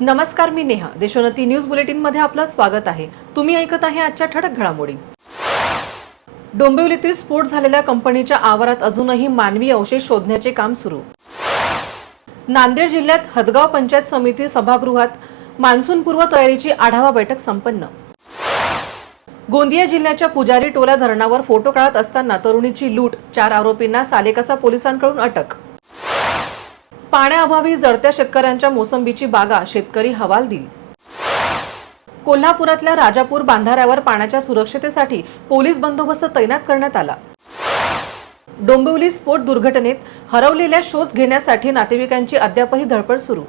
नमस्कार, मी Neha. Deshonnati news bulletin मध्ये आपलं स्वागत आहे. तुम्ही ऐकत आहे आजच्या ठळक घडामोडी. डोंबिवलीतील स्फोट झालेल्या कंपनीच्या आवारात अजूनही मानवी अवशेष शोधण्याचे काम सुरू. नांदेड जिल्ह्यात हदगाव पंचायत समिती सभागृहात मान्सूनपूर्व तयारीची आढावा बैठक संपन्न. गोंदिया जिल्ह्याच्या पुजारी टोला धरणावर फोटो काढत असताना तरुणीची लूट, 4 आरोपींना सालेकसा पोलिसांकडून अटक. पाण्याअभावी जळत्या शेतकऱ्यांच्या मोसंबीची बागा, शेतकरी हवालदिल. कोल्हापुरातल्या राजापूर बांधाऱ्यावर पाण्याच्या सुरक्षतेसाठी पोलीस बंदोबस्त तैनात करण्यात आला. डोंबिवली स्फोट दुर्घटनेत हरवलेल्या शोध घेण्यासाठी नातेवाईकांची अद्यापही धडपड सुरू.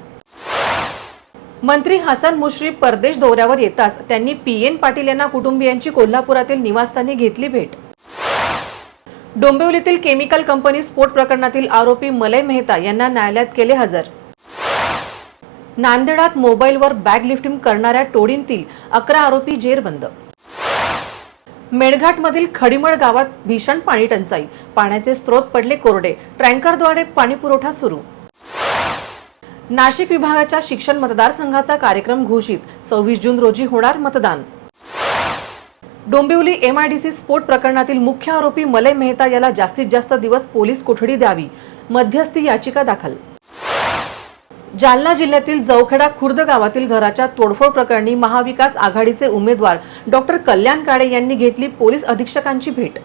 मंत्री हसन मुश्रीफ परदेश दौऱ्यावर येताच त्यांनी PN पाटील यांना कुटुंबियांची कोल्हापुरातील निवासस्थानी घेतली भेट. डोंबिवलीतील केमिकल कंपनी स्फोट प्रकरणातील आरोपी मलय मेहता यांना न्यायालयात केले हजर. नांदेडात मोबाईलवर बॅग लिफ्टिंग करणाऱ्या टोळींतील 11 आरोपी जेरबंद. मेळघाटमधील खडीमळ गावात भीषण पाणी टंचाई, पाण्याचे स्रोत पडले कोरडे, टँकरद्वारे पाणी पुरवठा सुरू. नाशिक विभागाच्या शिक्षण मतदारसंघाचा कार्यक्रम घोषित, 26 जून रोजी होणार मतदान. डोंबिवली MIDC स्फोट प्रकरणातील मुख्य आरोपी मलय मेहता याला जास्तीत जास्त दिवस पोलीस कोठडी द्यावी, मध्यस्थी याचिका दाखल. जालना जिल्ह्यातील जवखेडा खुर्द गावातील घराच्या तोडफोड प्रकरणी महाविकास आघाडीचे उमेदवार डॉक्टर कल्याण काळे यांनी घेतली पोलीस अधीक्षकांची भेट.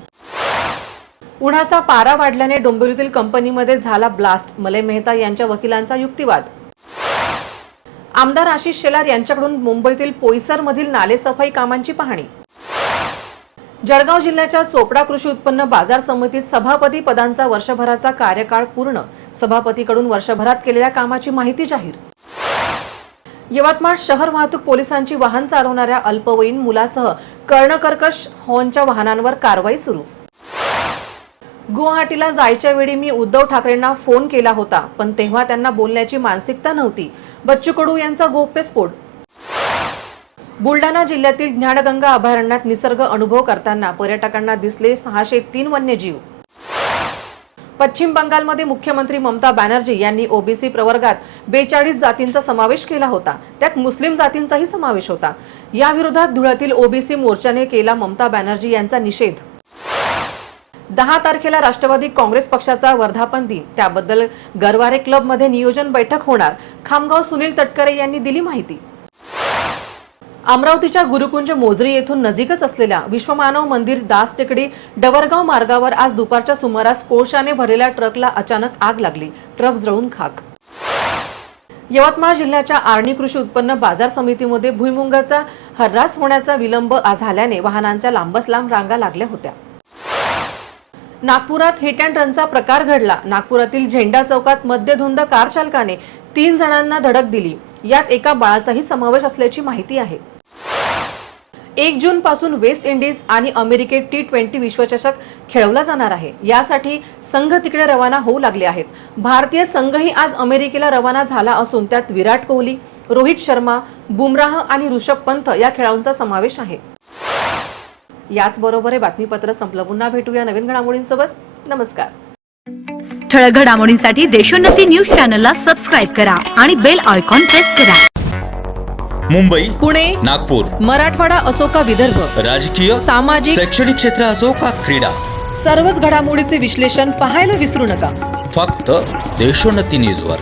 उन्हाचा पारा वाढल्याने डोंबिवलीतील कंपनीमध्ये झाला ब्लास्ट, मलय मेहता यांच्या वकिलांचा युक्तिवाद. आमदार आशिष शेलार यांच्याकडून मुंबईतील पोईसरमधील नालेसफाई कामांची पाहणी. जळगाव जिल्ह्याच्या चोपडा कृषी उत्पन्न बाजार समितीत सभापती पदांचा वर्षभराचा कार्यकाळ पूर्ण, सभापतीकडून वर्षभरात केलेल्या कामाची माहिती जाहीर. यवतमाळ शहर वाहतूक पोलिसांची वाहन चालवणाऱ्या अल्पवयीन मुलासह कर्णकर्कश हॉर्नच्या वाहनांवर कारवाई सुरू. गुवाहाटीला जायच्या वेळी मी उद्धव ठाकरेंना फोन केला होता, पण तेव्हा त्यांना बोलण्याची मानसिकता नव्हती, बच्चू कडू यांचा गौप्यस्फोट. बुलढाणा जिल्ह्यातील ज्ञानगंगा अभयारण्यात निसर्ग अनुभव करताना पर्यटकांना दिसले 603 वन्यजीव. पश्चिम बंगालमध्ये मुख्यमंत्री ममता बॅनर्जी यांनी OBC प्रवर्गात 42 जातींचा समावेश केला होता, त्यात मुस्लिम जातींचाही समावेश होता. या विरोधात धुळ्यातील OBC मोर्चाने केला ममता बॅनर्जी यांचा निषेध. 10 तारखेला राष्ट्रवादी काँग्रेस पक्षाचा वर्धापन दिन, त्याबद्दल गरवारे क्लबमध्ये नियोजन बैठक होणार, खामगाव सुनील तटकरे यांनी दिली माहिती. अमरावतीच्या गुरुकुंज मोजरी येथून नजीकच असलेल्या विश्वमानव मंदिर दास टेकडी डवरगाव मार्गावर आज दुपारच्या सुमारास कोळशाने भरलेल्या ट्रकला अचानक आग लागली, ट्रक जळून खाक. यवतमाळ जिल्ह्याच्या आर्णी कृषी उत्पन्न बाजार समितीमध्ये भुईमुगाचा हर्रास होण्याचा विलंब झाल्याने वाहनांच्या लांबच लांब रांगा लागल्या होत्या. नागपुरात हिट अँड रनचा प्रकार घडला. नागपुरातील झेंडा चौकात मद्यधुंद कार चालकाने 3 जणांना धडक दिली, यात एका बाळाचाही समावेश असल्याची माहिती आहे. 1 जून पासून वेस्ट इंडिज आणि अमेरिकेत T20 विश्वचषक खेळवला जाणार आहे. यासाठी संघ तिकडे रवाना होऊ लागले आहेत. भारतीय संघही आज अमेरिकेला रवाना झाला असून त्यात विराट कोहली, रोहित शर्मा, बुमराह आणि ऋषभ पंत या खेळाडूंचा समावेश आहे. याचबरोबर हे बातमीपत्र संपलं. पुन्हा भेटूया नवीन घडामोडींसोबत. नमस्कार. ठळक घडामोडींसाठी देशोन्नती न्यूज चॅनलला सबस्क्राईब करा आणि बेल आयकॉन प्रेस करा. मुंबई, पुणे, नागपूर, मराठवाडा असो का विदर्भ, राजकीय, सामाजिक, शैक्षणिक क्षेत्र असो का क्रीडा, सर्वच घडामोडीचे विश्लेषण पाहायला विसरू नका. फक्त देशोन्नती न्यूजवर.